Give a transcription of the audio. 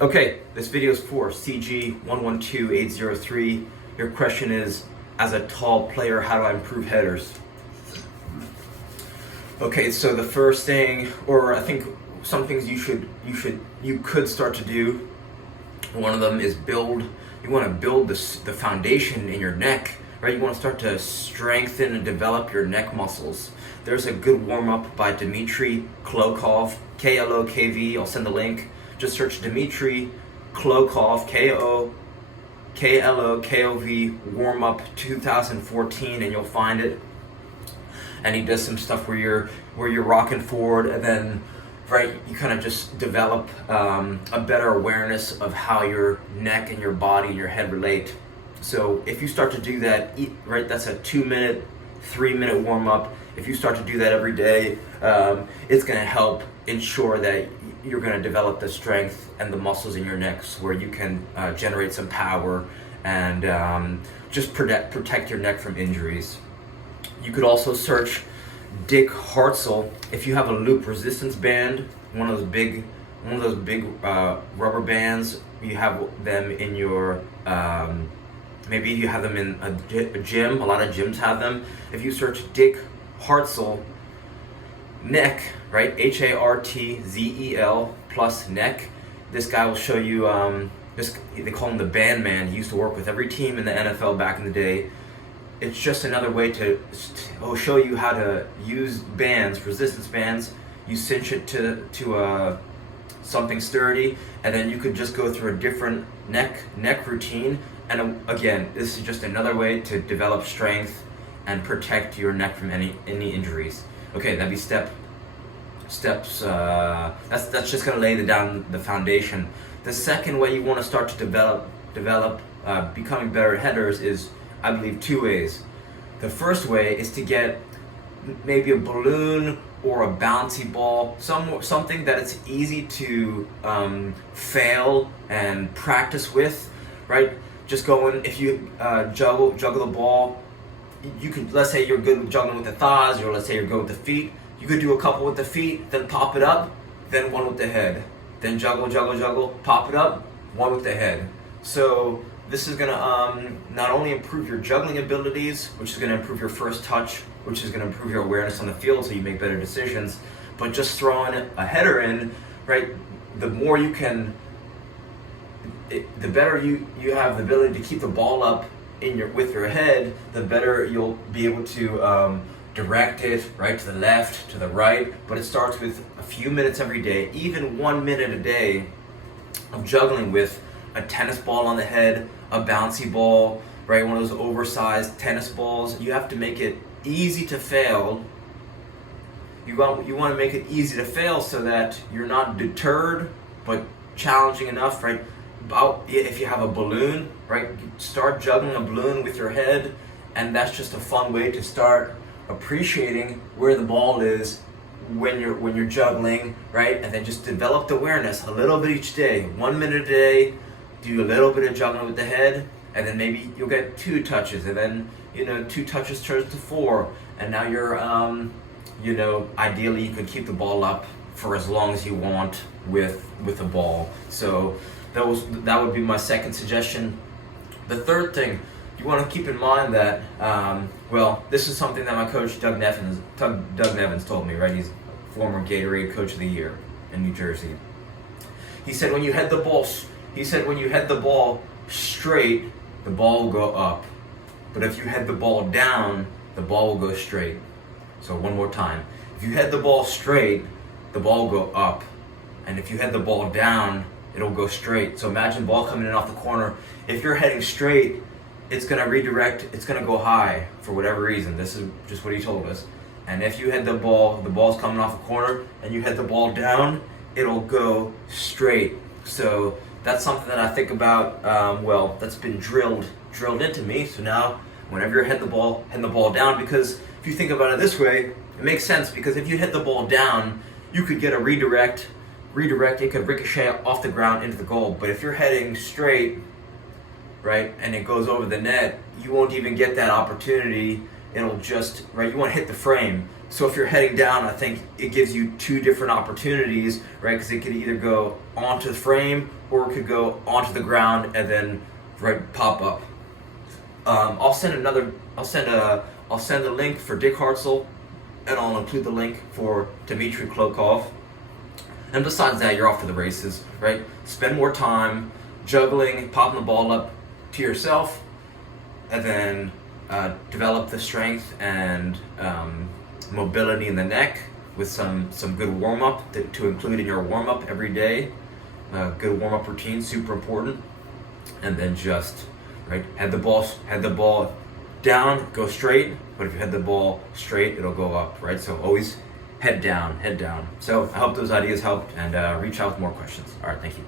Okay, this video is for CG112803. Your question is, as a tall player, how do I improve headers? Okay, so the first thing, or I think some things you could start to do. One of them is you want to build the foundation in your neck, right? You want to start to strengthen and develop your neck muscles. There's a good warm-up by Dmitry Klokov, Klokv. I'll send the link. Just search Dmitry Klokov, Klokov warm-up 2014, and you'll find it. And he does some stuff where you're rocking forward, and then you kind of just develop a better awareness of how your neck and your body and your head relate. So if you start to do that, that's a 2-minute, 3-minute warm-up. If you start to do that every day, it's going to help ensure that you're going to develop the strength and the muscles in your necks where you can generate some power and just protect your neck from injuries. You could also search Dick Hartzell. If you have a loop resistance band, one of those big rubber bands, you have them in your maybe you have them in a gym. A lot of gyms have them. If you search Dick Hartzell neck, right, HARTZEL plus neck, this guy will show you. They call him the band man. He used to work with every team in the NFL back in the day. It's just another way to show you how to use bands, resistance bands. You cinch it to something sturdy, and then you could just go through a different neck routine. And again, this is just another way to develop strength and protect your neck from any injuries. Okay, that'd be steps. That's just gonna lay down the foundation. The second way you want to start to develop becoming better headers is, I believe, 2 ways. The first way is to get maybe a balloon or a bouncy ball, something that it's easy to fail and practice with, right? Just going, if you juggle the ball, you could, let's say you're good with juggling with the thighs, or let's say you're good with the feet, you could do a couple with the feet, then pop it up, then one with the head, then juggle, pop it up, one with the head. So this is going to not only improve your juggling abilities, which is going to improve your first touch, which is going to improve your awareness on the field so you make better decisions, but just throwing a header in, right, the more you can, the better you have the ability to keep the ball up with your head, the better you'll be able to direct it, right, to the left, to the right. But it starts with a few minutes every day, even 1 minute a day of juggling with a tennis ball on the head, a bouncy ball, right? One of those oversized tennis balls. You have to make it easy to fail. You want to make it easy to fail so that you're not deterred, but challenging enough, right? If you have a balloon, right? Start juggling a balloon with your head, and that's just a fun way to start appreciating where the ball is when you're juggling, right? And then just develop the awareness a little bit each day, 1 minute a day. Do a little bit of juggling with the head, and then maybe you'll get 2 touches, and then 2 touches turns to 4, and now you're ideally you could keep the ball up for as long as you want with the ball. So that would be my second suggestion. The third thing, you want to keep in mind that this is something that my coach Doug Nevins told me, right? He's former Gatorade Coach of the Year in New Jersey. He said when you head the ball straight, the ball will go up. But if you head the ball down, the ball will go straight. So one more time. If you head the ball straight, the ball will go up. And if you head the ball down, it'll go straight. So imagine ball coming in off the corner. If you're heading straight, it's going to redirect, it's going to go high for whatever reason. This is just what he told us. And if you head the ball's coming off the corner, and you head the ball down, it'll go straight. So that's something that I think about, that's been drilled into me. So now, whenever you're heading the ball down, because if you think about it this way, it makes sense, because if you hit the ball down, you could get a redirect, it could ricochet off the ground into the goal. But if you're heading straight, right, and it goes over the net, you won't even get that opportunity. It'll just, right, you want to hit the frame. So if you're heading down, I think it gives you 2 different opportunities, right? Because it could either go onto the frame, or it could go onto the ground and then pop up. I'll send a link for Dick Hartzell, and I'll include the link for Dmitry Klokov. And besides that, you're off to the races, right? Spend more time juggling, popping the ball up to yourself, and then develop the strength and mobility in the neck with some good warm-up to include in your warm-up every day. Good warm-up routine, super important. And then just head the ball down, go straight. But if you head the ball straight, it'll go up, right? So always head down. So I hope those ideas helped, and reach out with more questions. All right, thank you.